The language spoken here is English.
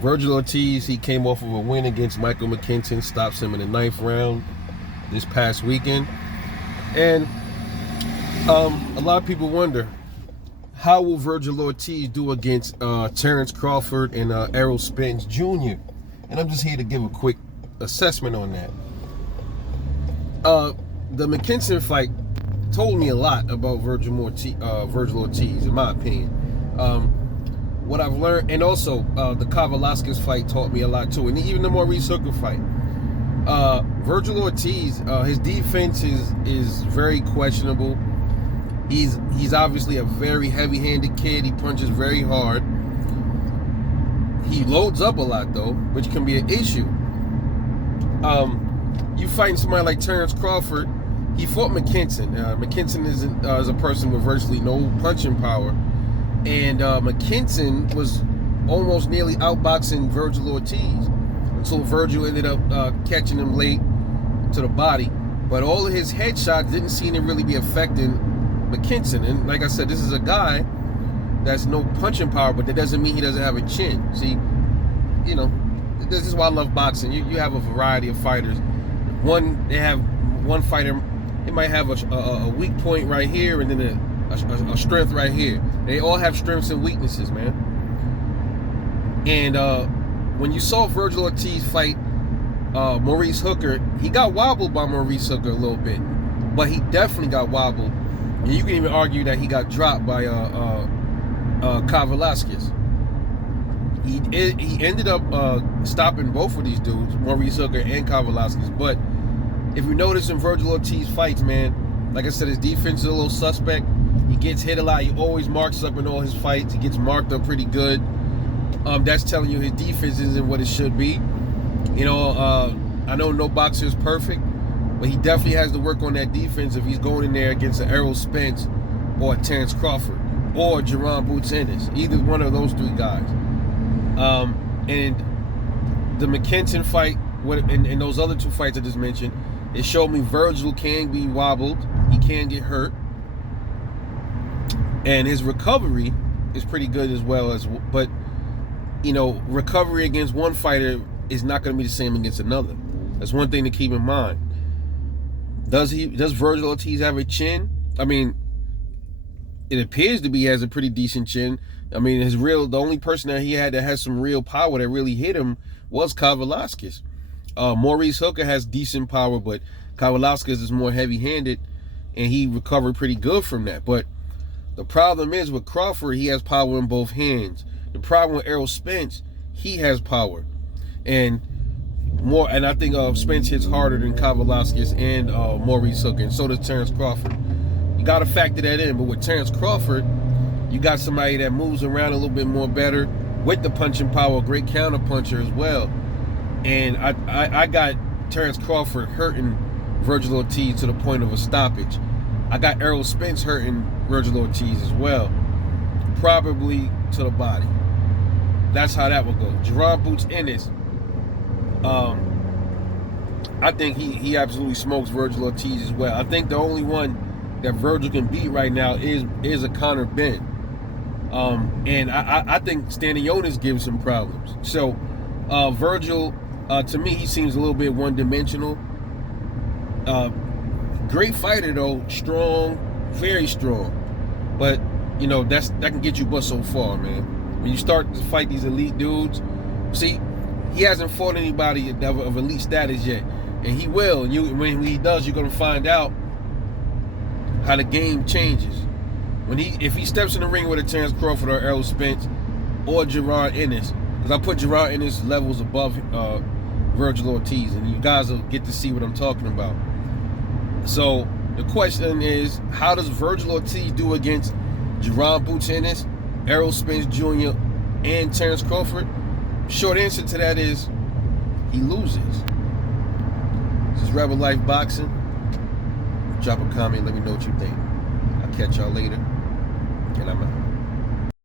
Vergil Ortiz, he came off of a win against Michael McKinson, stops him in the 9th round this past weekend. And a lot of people wonder, how will Vergil Ortiz do against Terence Crawford and Errol Spence Jr.? And I'm just here to give a quick assessment on that. The McKinson fight told me a lot about Vergil Ortiz, in my opinion. What I've learned, and also the Velasquez fight taught me a lot too, and even the Maurice Hooker fight. Vergil Ortiz, his defense is very questionable. He's obviously a very heavy-handed kid. He punches very hard. He loads up a lot though, which can be an issue. You fighting somebody like Terence Crawford, he fought McKinson. McKinson is a person with virtually no punching power. And McKinson was almost nearly outboxing Vergil Ortiz until Vergil ended up catching him late to the body. But all of his headshots didn't seem to really be affecting McKinson. And like I said, this is a guy that's no punching power, but that doesn't mean he doesn't have a chin. See, you know, this is why I love boxing. You have a variety of fighters. They have one fighter, it might have a weak point right here and then a strength right here. They all have strengths and weaknesses, man. And when you saw Vergil Ortiz fight Maurice Hooker, he got wobbled by Maurice Hooker a little bit, but he definitely got wobbled. And you can even argue that he got dropped by Velasquez. He ended up stopping both of these dudes, Maurice Hooker and Velasquez. But if you notice in Vergil Ortiz fights, man, like I said, his defense is a little suspect. He gets hit a lot. He always marks up in all his fights. He gets marked up pretty good. That's telling you his defense isn't what it should be. You know, I know no boxer is perfect, but he definitely has to work on that defense if he's going in there against an Errol Spence or a Terence Crawford or Jaron Ennis. Either one of those three guys. And the McKinson fight and those other two fights I just mentioned, it showed me Vergil can be wobbled. He can get hurt. And his recovery is pretty good as well. But, you know, recovery against one fighter is not going to be the same against another. That's one thing to keep in mind. Does Vergil Ortiz have a chin? I mean, it appears to be he has a pretty decent chin. I mean, the only person that he had that has some real power that really hit him was Velasquez. Maurice Hooker has decent power, but Velasquez is more heavy-handed, and he recovered pretty good from that. But the problem is with Crawford, he has power in both hands. The problem with Errol Spence, he has power, and I think Spence hits harder than Velasquez and Maurice Hooker, and so does Terence Crawford. You got to factor that in. But with Terence Crawford, you got somebody that moves around a little bit more better with the punching power, a great counter puncher as well. And I got Terence Crawford hurting Vergil Ortiz to the point of a stoppage. I got Errol Spence hurting Vergil Ortiz as well, probably to the body. That's how that would go. Jaron Ennis, I think he absolutely smokes Vergil Ortiz as well. I think the only one that Vergil can beat right now is a Conor Benn. And I think Stanionis gives him problems. So Vergil, to me, he seems a little bit one-dimensional. Great fighter though, strong, very strong. But you know that can get you but so far, man. When you start to fight these elite dudes, see, he hasn't fought anybody of elite status yet, and he will. And when he does, you're gonna find out how the game changes. If he steps in the ring with a Terence Crawford or Errol Spence or Jaron Ennis, because I put Jaron Ennis levels above Vergil Ortiz, and you guys will get to see what I'm talking about. So the question is, how does Vergil Ortiz do against Jaron Ennis, Errol Spence Jr., and Terence Crawford? Short answer to that is he loses. This is Rebel Life Boxing. Drop a comment, let me know what you think. I'll catch y'all later, and I'm out.